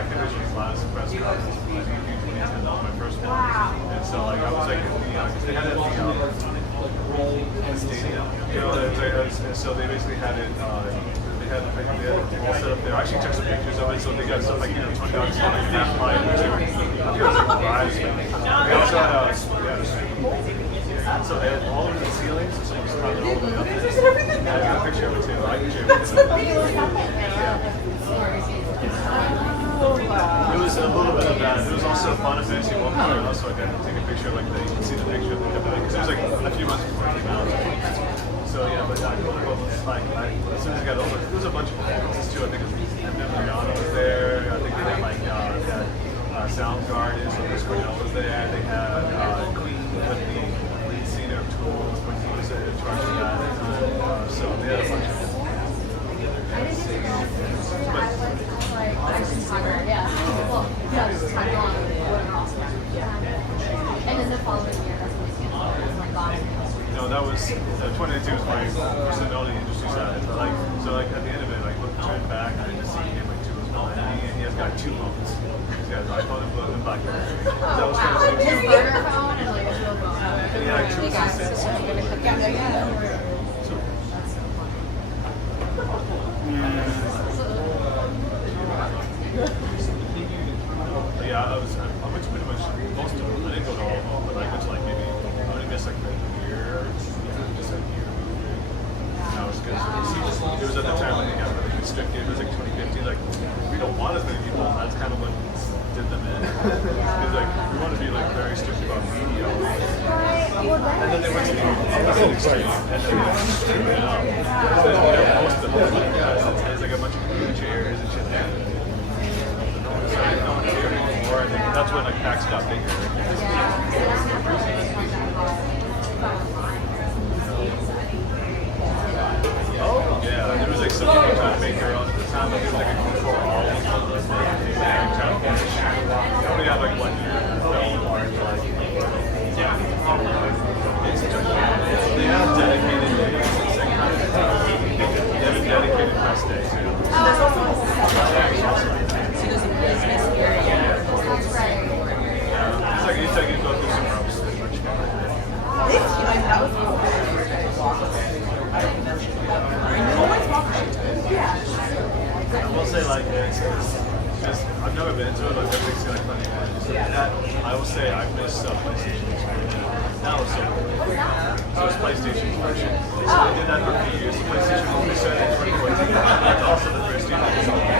Activision's last press conference, I think in 2010, that was my first one. And so like I was like, because they had it at the stadium, and so they basically had it. They had it all set up there. I actually took some pictures of it, so they got stuff like $20 for like half line or two. I think it was like rides. They also had so they had all over the ceilings, so you just had it all the way up. Yeah, I got a picture of it too. I can share it with you. It was a little bit of that. It was also Final Fantasy 1 part also. I got to take a picture of like you can see the picture of the company because it was like a few months before it came out. So yeah, but like as soon as I got over, there was a bunch of performances too. I think Eggman was there. I think they had like Soundgarden, so Chris Cornell was there. They had Queen with the lead singer of Tools when he was in charge of that. So they had a bunch of And then the following year, that's when we came no, that was 2019 was my first ability industry side. So like at the end of it, like turned back, I just see him like 2 of mine, and he has got 2 phones. He's got an iPhone and a BlackBerry. That was kind of a burner phone and like a real phone. And he had like 2 assistants. Yeah, I went to pretty much most of them. I didn't go to all of them, but I went to like maybe, I only missed like a year, just a year. That was good. It was at the time when they got really constricted. It was like 2015, like, we don't want as many people. That's kind of what did them in. Because like, we want to be like very strict about media. And then they went to the opposite extreme. And then they screwed it up. Most of them, it's like a bunch of computer chairs and shit like that. And that's when like packs got bigger. Oh yeah, there was like some people trying to make their own at the time, but there was like a group for all of them. We only had like 1 year. They have dedicated days. They have a dedicated press day too. There's also a business area. That's right. It's like you go through some ropes. That was cool. I will say like it's just I've never been to it, but that makes me like funny. I will say I miss PlayStation experience. That was so cool. So it's PlayStation's version. So they did that for a few years. So PlayStation only started in 2014. That's also the first year that was on the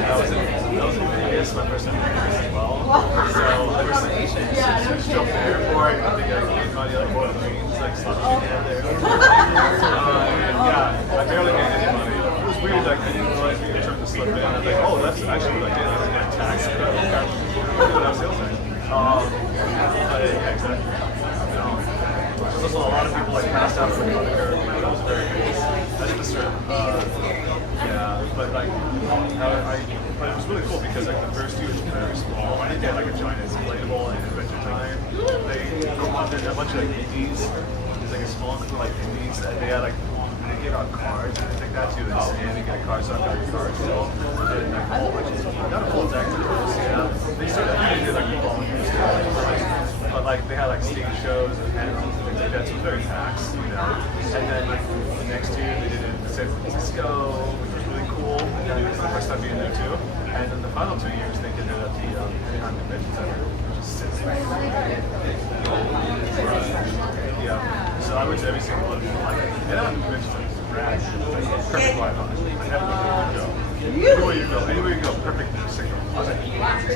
that was in Vegas, my first time in Vegas as well. So ever since just drove to the airport, I think I gave money like Royal Greens, like slot machine there. Yeah, I barely made any money. It was weird, like I didn't realize we were trying to slip in. I was like, oh, that's actually what I did. I was getting taxed. When I was sales tax. But yeah, exactly. There's also a lot of people like passed out for the other. That was very good. That's the strip. Yeah, but like, but it was really cool because like the first year was very small. I didn't get like a giant inflatable in Adventure Time. They wanted a bunch of like indies. There's like a small group of like indies that they had like they gave out cards and things like that too. They just scan and get a card, so I got a card still. And like a whole bunch of not a full deck of those, yeah. They did like volunteers too. But like they had like stage shows and panels and things like that, so it was very packed, you know. And then like the next year they did it in San Francisco, which was really cool. And it was the first time being there too. And then the final 2 years they did it at the Anaheim Convention Center, which is sick. Yeah. So I went to every single one of them. Like Anaheim Convention Center is rad. Like perfect Wi-Fi. Like everywhere you go. Anywhere you go, perfect signal. I was like,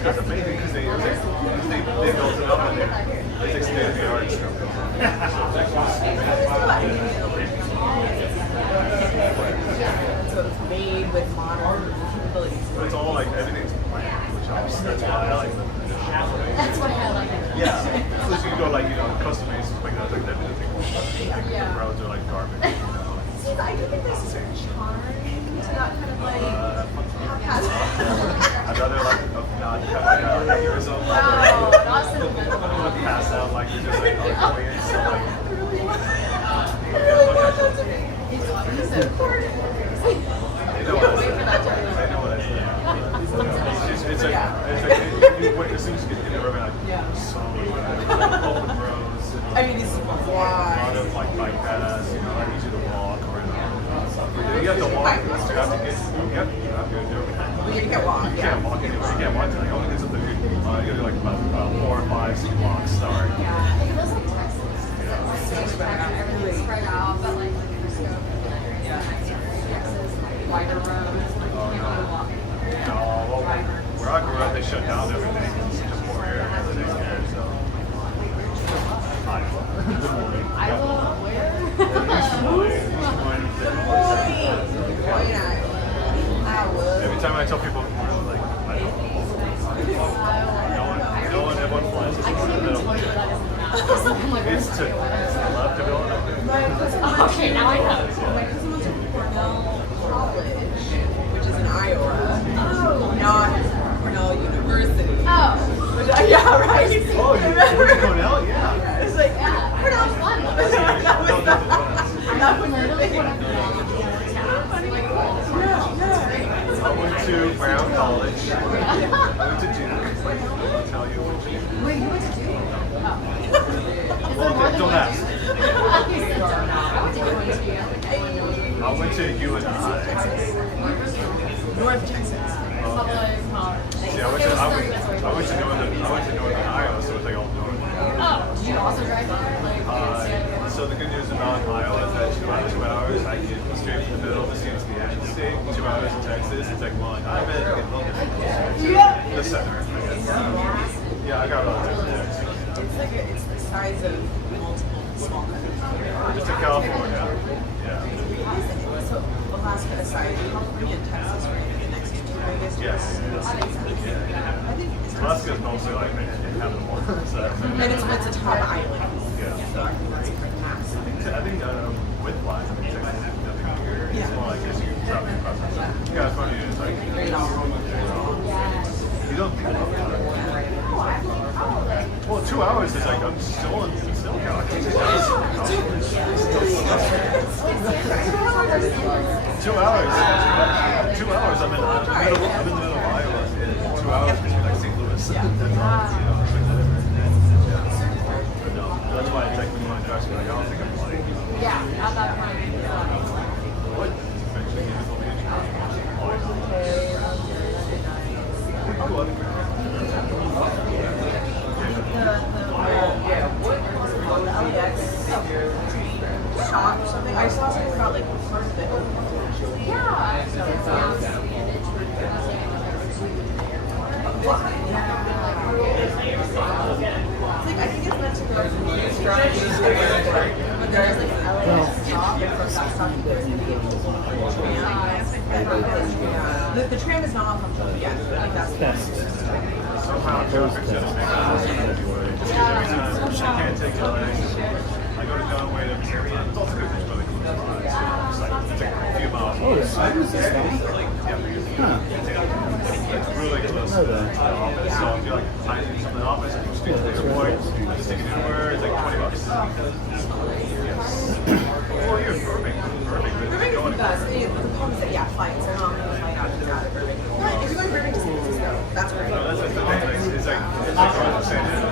that's amazing because they built it up and they state of the art stuff. So it's made with modern capabilities. But it's all like everything's planned, which that's why I like it. That's why I like it. Yeah. So you can go like, custom made stuff like that, like that the roads are like garbage. See, I do think there's a certain charm to that kind of like I'd rather like not have like a aneurysm. wow, not sentimental. Pass out like you're just like going in. So like, It's so corny. I know what I said. Yep, I'm good. Well, you can walk. You can't walk anywhere. You can't walk to like only things up there. You gotta do like about 4 or 5 blocks start. Yeah. It was like Texas. Everything's spread out, but like Frisco, Texas, like wider roads, like you can't really walk. No, well, where I grew up, they shut down everything. It's just more area and everything there, so. Iowa, where? Every time I tell people, like, I don't know. No one, everyone flies. It's to love to go. Okay, now I know. My cousin went to Cornell College, which is in Iowa, not Cornell University. Oh. Which yeah, right. Oh, you went to Cornell? Yeah. It's like, Yeah, Cornell's fun. that was Literally the one of the I went to Brown College. I went to Duke. I'll tell you which. Wait, you went to Duke? Oh. Well, don't ask. I I went to UNI. North Texas. See, I went to Northern Iowa, so it's like all north. Oh, did you also drive there? So the good news about Iowa is that 2 hours, I get straight from the middle, this seems to be the state. 2 hours in Texas, it's like, well, I'm in a little bit closer. The center, I guess. Yeah, I got relatives there. It's like it's the size of multiple small countries. Just in California. Yeah. So Alaska aside, California and Texas are the next two biggest. Yes. I think it's Alaska is mostly like habitable. So. and it's what's a top island. Yeah. I think width-wise, I mean, Texas is nothing here. It's more like as you travel across the country. Yeah, it's funny. It's like you don't think about that. Well, 2 hours is like I'm still in SoCal. 2 hours. 2 hours. I'm in the middle of Iowa. 2 hours between like St. Louis. That's all. You know, it's like that. But no, that's why it's like when you want to drive, you're like, I don't think I'm like. Yeah, at that point. What? Eventually, you will be in I'll go up. LAX shop or something. I saw something about like part of it. Like I think it's meant to go from the strong but there's like LAX shop and from that stop there's gonna be a tram. The tram is not functional yet. I think that's the Somehow traffic's just making it everywhere. Just every time I can't take LA. I go to John Wayne every single time. It's also good things, but like, it's like a few miles. Oh, it's Like, it's really close to the office. So if you're like hiding from the office and you straight to the airport, I just take an Uber, it's like $20. Yes. Well, you're perfect. Burbank is the best. The problem is that, yeah, flights are not going to fly out of Burbank. But if you're going to Burbank to San Francisco, that's great. No, that's the thing. It's like going to San Diego.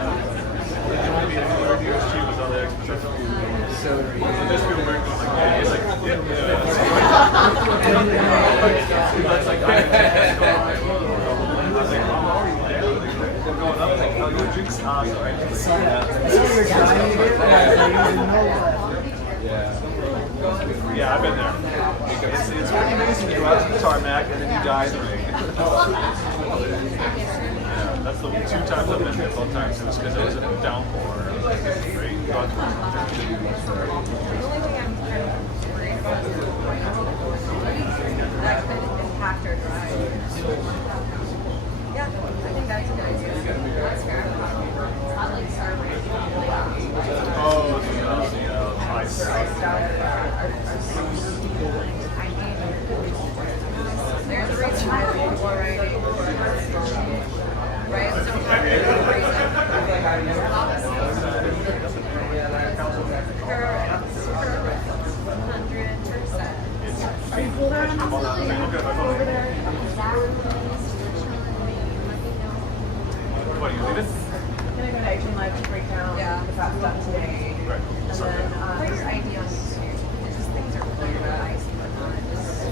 It would be anywhere near as cheap as LAX, but that's okay. So just feel very good. Like, yeah, it's like, that's like, I was like, I'm already there. They're going up, like, oh, your drinks are sorry. Yeah, I've been there. It's pretty amazing. You go out to the tarmac and then you die in the rain. Yeah, that's the 2 times I've been there. Both times it was because it was a downpour. It was great. The only thing I'm kind of worried about is that could impact our drive. Yeah, I think that's a good idea. That's fair. I like Starbucks. Oh, the ice. There's a reason why the people are writing. Right? So What, are you leaving? I'm going to go to Action Live to break down if that's done today. Right. And then, where's your ID on YouTube? It's just things are really nice, but not just.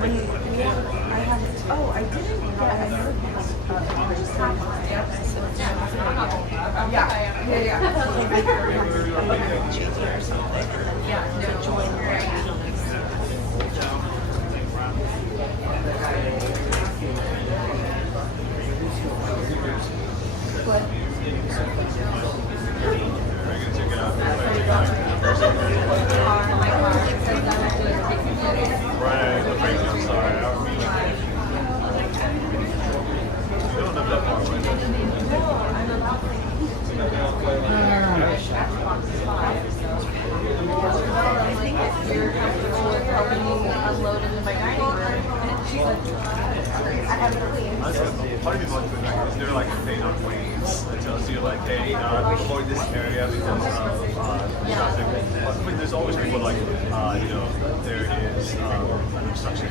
Oh, I didn't get another or something. To join your Right, the break, I'm sorry. I don't mean you don't live that far away. You're comfortable with helping me unload into my dining room. I have it clean. Part of me wants to be like, is there like a thing on Waze that tells you like, hey, avoid this area because of traffic? I mean, there's always people like, you know, there is an obstruction.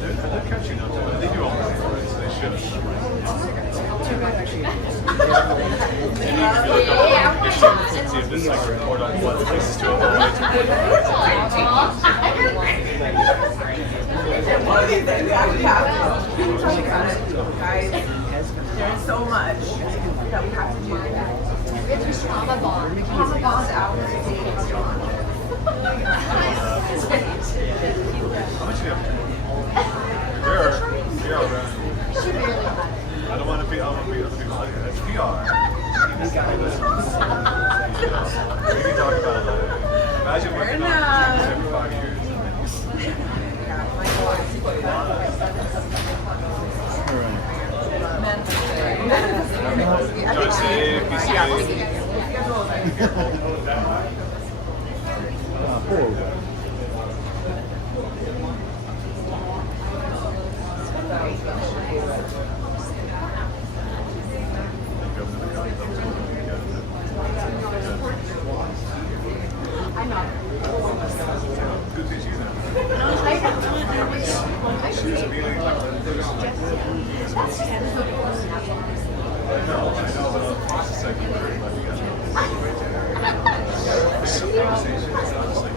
They're catching up to it. They do all the things they should. See if this like report on what places to avoid. Guys, there's so much that we have to do. It's just trauma bond. Trauma bond hours a day. How much do you have? You're around. She barely had it. I don't want to be other people like that. It's PR. We can talk about it later. Imagine working on this every 5 years. Drive safe, be safe. Good things you know. She's immediately like, I know, but it's the second word, but you got it's a conversation, it's honestly.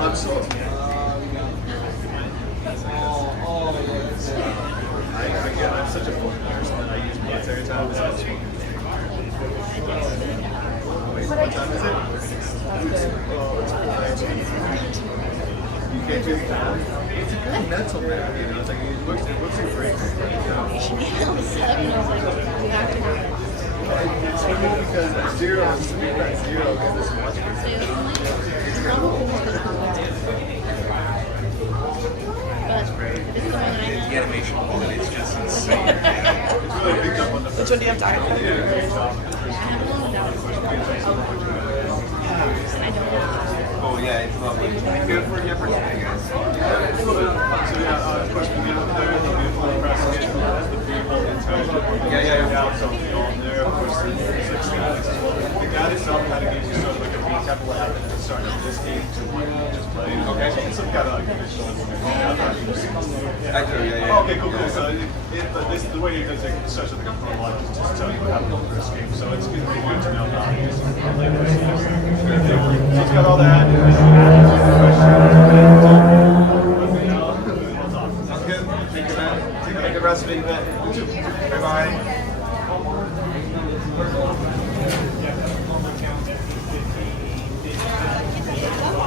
I'm so I'm such a fucking person that I use military time as much. Wait, what time is it? You can't do that. It's a good mental map, you know. It's like what's your break? It's only because zero is to be that zero because it's much bigger. The animation quality is just insane. It's really big up on the Which one do you have time for? Oh yeah, it's lovely. Good for your birthday, guys. So yeah, of course we get up there, the beautiful press the people inside. Yeah. So you know, there of course there's like scenes as well. The guide itself kind of gives you sort of like a recap of what happened at the start of this game to what you just played. Okay. It's some kind of like initial information. I do, yeah. Oh, okay, cool. So but this the way it does it starts with like a prologue just to tell you what happened on the first game. So it's good to know about it. So it's got all that. Sounds good. Thank you, man. Have a good rest of the event. Bye-bye. Thank you.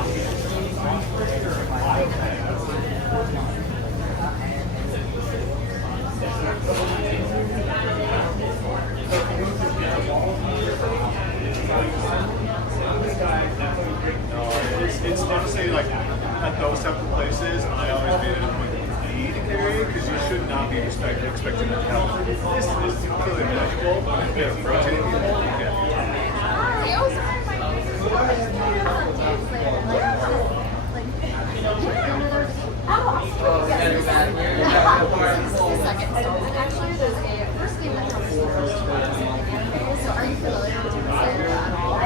it's honestly like at those type of places, I always made it a point to carry because you should not be expecting to have this is clearly manageable, but if they're rotating people, you can't. Hi, oh, sorry, my name is Actually, there's a first game that covers the first two words in the anime. So, are you familiar with Demon Slayer at all?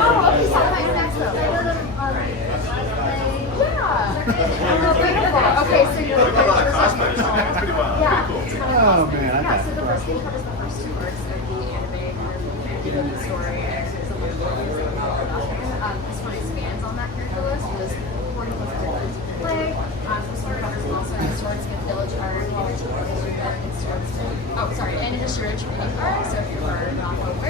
Oh, okay, so my next though. Yeah. Okay, so you're Like a lot of cosplays. It's pretty wild. yeah. Pretty cool. Oh man, Yeah, so the first game covers the first two arcs of the anime, and then the story, and there's a bunch of things about production. This one expands on that character list because according to the play, the story covers also the Swordsmith Village arc, and Swordsmith. Oh, sorry, and the Shiro Training arc. So if you're not aware.